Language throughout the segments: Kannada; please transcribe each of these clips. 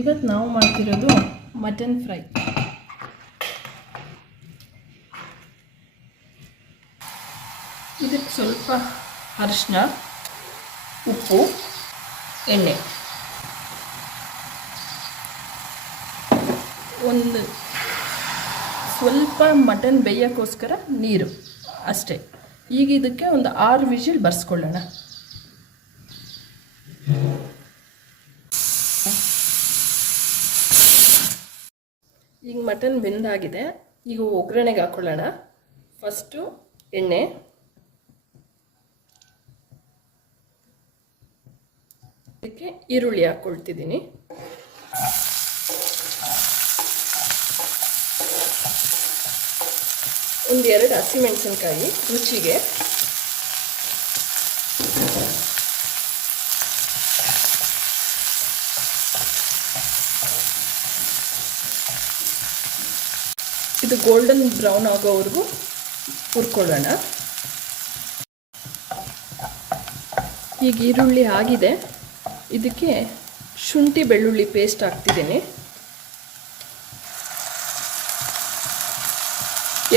ಇವತ್ತು ನಾವು ಮಾಡ್ತಿರೋದು ಮಟನ್ ಫ್ರೈ. ಇದಕ್ಕೆ ಸ್ವಲ್ಪ ಅರಿಶಿನ, ಉಪ್ಪು, ಎಣ್ಣೆ, ಒಂದು ಸ್ವಲ್ಪ ಮಟನ್ ಬೇಯೋಕ್ಕೋಸ್ಕರ ನೀರು ಅಷ್ಟೇ. ಈಗ ಇದಕ್ಕೆ ಒಂದು 6 ವಿಜಿಲ್ ಬರ್ಸ್ಕೊಳ್ಳೋಣ. ಈಗ ಮಟನ್ ಬೆಂದಾಗಿದೆ. ಈಗ ಒಗ್ಗರಣೆಗೆ ಹಾಕ್ಕೊಳ್ಳೋಣ. ಫಸ್ಟು ಎಣ್ಣೆ, ಇದಕ್ಕೆ ಈರುಳ್ಳಿ ಹಾಕ್ಕೊಳ್ತಿದ್ದೀನಿ. ಒಂದು 2 ಹಸಿಮೆಣಸಿನ್ಕಾಯಿ ರುಚಿಗೆ, ಇದು ಗೋಲ್ಡನ್ ಬ್ರೌನ್ ಆಗೋವರೆಗೂ ಹುರ್ಕೊಳ್ಳೋಣ. ಈಗ ಈರುಳ್ಳಿ ಆಗಿದೆ. ಇದಕ್ಕೆ ಶುಂಠಿ ಬೆಳ್ಳುಳ್ಳಿ ಪೇಸ್ಟ್ ಹಾಕ್ತಿದ್ದೀನಿ.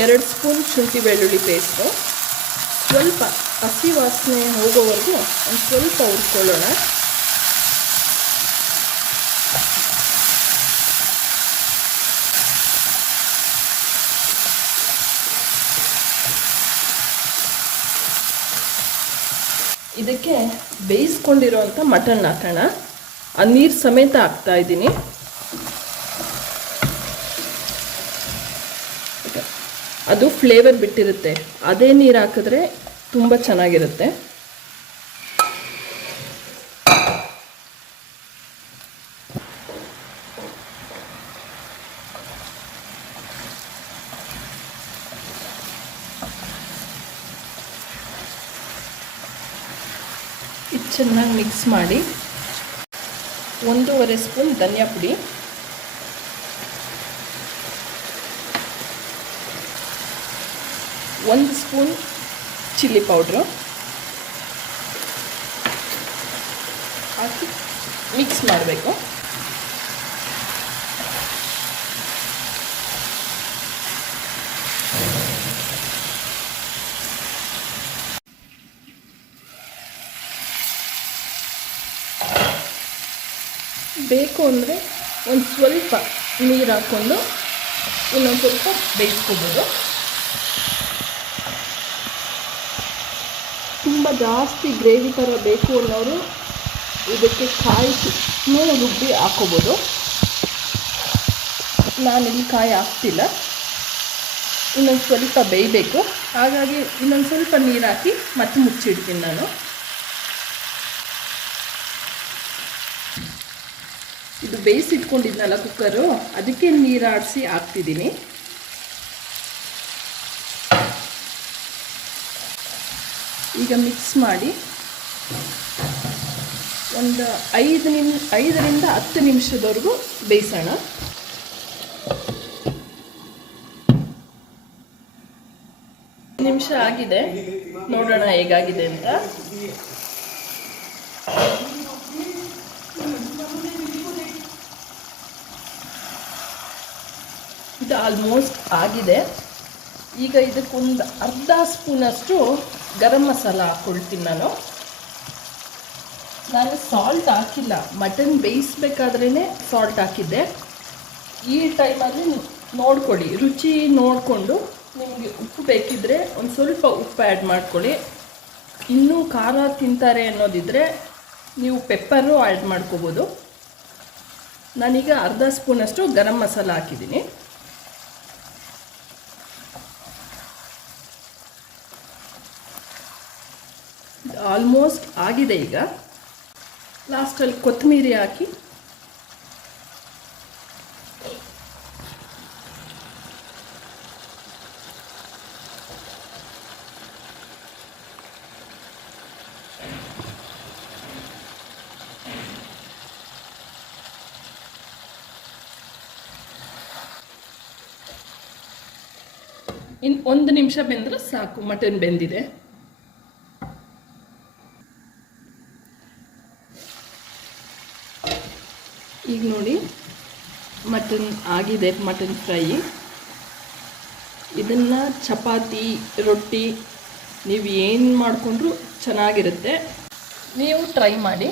2 ಸ್ಪೂನ್ ಶುಂಠಿ ಬೆಳ್ಳುಳ್ಳಿ ಪೇಸ್ಟು. ಸ್ವಲ್ಪ ಹಸಿ ವಾಸನೆ ಹೋಗೋವರೆಗೂ ಒಂದು ಸ್ವಲ್ಪ ಹುರ್ಕೊಳ್ಳೋಣ. ಇದಕ್ಕೆ ಬೇಯಿಸ್ಕೊಂಡಿರೋವಂಥ ಮಟನ್ ಹಾಕೋಣ. ಆ ನೀರು ಸಮೇತ ಹಾಕ್ತಾ ಇದ್ದೀನಿ. ಅದು ಫ್ಲೇವರ್ ಬಿಟ್ಟಿರುತ್ತೆ. ಅದೇ ನೀರು ಹಾಕಿದ್ರೆ ತುಂಬ ಚೆನ್ನಾಗಿರುತ್ತೆ. ಇದು ಚೆನ್ನಾಗಿ ಮಿಕ್ಸ್ ಮಾಡಿ 1.5 ಸ್ಪೂನ್ ಧನಿಯಾ ಪುಡಿ, 1 ಸ್ಪೂನ್ ಚಿಲ್ಲಿ ಪೌಡ್ರು ಹಾಕಿ ಮಿಕ್ಸ್ ಮಾಡಬೇಕು. ಬೇಕು ಅಂದರೆ ಒಂದು ಸ್ವಲ್ಪ ನೀರು ಹಾಕ್ಕೊಂಡು ಇನ್ನೊಂದು ಸ್ವಲ್ಪ ಬೇಯಿಸ್ಕೋಬೋದು. ತುಂಬ ಜಾಸ್ತಿ ಗ್ರೇವಿ ಥರ ಬೇಕು ಅನ್ನೋರು ಇದಕ್ಕೆ ಕಾಯಿ ಮೇಲೆ ರುಬ್ಬಿ ಹಾಕ್ಕೋಬೋದು. ನಾನಿಲ್ಲಿ ಕಾಯಿ ಹಾಕ್ತಿಲ್ಲ. ಇನ್ನೊಂದು ಸ್ವಲ್ಪ ಬೇಯಬೇಕು. ಹಾಗಾಗಿ ಇನ್ನೊಂದು ಸ್ವಲ್ಪ ನೀರು ಹಾಕಿ ಮತ್ತೆ ಮುಚ್ಚಿಡ್ತೀನಿ ನಾನು. ಇದು ಬೇಯಿಸಿಟ್ಕೊಂಡಿದ್ನಲ್ಲ ಕುಕ್ಕರು, ಅದಕ್ಕೆ ನೀರು ಆಡಿಸಿ ಹಾಕ್ತಿದ್ದೀನಿ. ಈಗ ಮಿಕ್ಸ್ ಮಾಡಿ ಒಂದು 5ರಿಂದ 10 ನಿಮಿಷದವರೆಗೂ ಬೇಯಿಸೋಣ. ನಿಮಿಷ ಆಗಿದೆ, ನೋಡೋಣ ಹೇಗಾಗಿದೆ ಅಂತ. ಇದು ಆಲ್ಮೋಸ್ಟ್ ಆಗಿದೆ. ಈಗ ಇದಕ್ಕೊಂದು ಅರ್ಧ ಸ್ಪೂನಷ್ಟು ಗರಂ ಮಸಾಲ ಹಾಕ್ಕೊಳ್ತೀನಿ ನಾನು ಸಾಲ್ಟ್ ಹಾಕಿಲ್ಲ. ಮಟನ್ ಬೇಯಿಸ್ಬೇಕಾದ್ರೇ ಸಾಲ್ಟ್ ಹಾಕಿದ್ದೆ. ಈ ಟೈಮಲ್ಲಿ ನೋಡ್ಕೊಳ್ಳಿ, ರುಚಿ ನೋಡಿಕೊಂಡು ನಿಮಗೆ ಉಪ್ಪು ಬೇಕಿದ್ದರೆ ಒಂದು ಸ್ವಲ್ಪ ಉಪ್ಪು ಆ್ಯಡ್ ಮಾಡ್ಕೊಳ್ಳಿ. ಇನ್ನೂ ಖಾರ ತಿಂತಾರೆ ಅನ್ನೋದಿದ್ದರೆ ನೀವು ಪೆಪ್ಪರು ಆ್ಯಡ್ ಮಾಡ್ಕೋಬೋದು. ನಾನೀಗ ಅರ್ಧ ಸ್ಪೂನಷ್ಟು ಗರಂ ಮಸಾಲ ಹಾಕಿದ್ದೀನಿ. ಆಲ್ಮೋಸ್ಟ್ ಆಗಿದೆ. ಈಗ ಲಾಸ್ಟಲ್ಲಿ ಕೊತ್ತಂಬರಿ ಹಾಕಿ ಇನ್ನು 1 ನಿಮಿಷ ಬೆಂದರೆ ಸಾಕು, ಮಟನ್ ಬೆಂದಿದೆ. ಈಗ ನೋಡಿ ಮಟನ್ ಆಗಿದೆ, ಮಟನ್ ಫ್ರೈ. ಇದನ್ನು ಚಪಾತಿ, ರೊಟ್ಟಿ ನೀವು ಏನು ಮಾಡಿಕೊಂಡ್ರೂ ಚೆನ್ನಾಗಿರುತ್ತೆ. ನೀವು ಟ್ರೈ ಮಾಡಿ.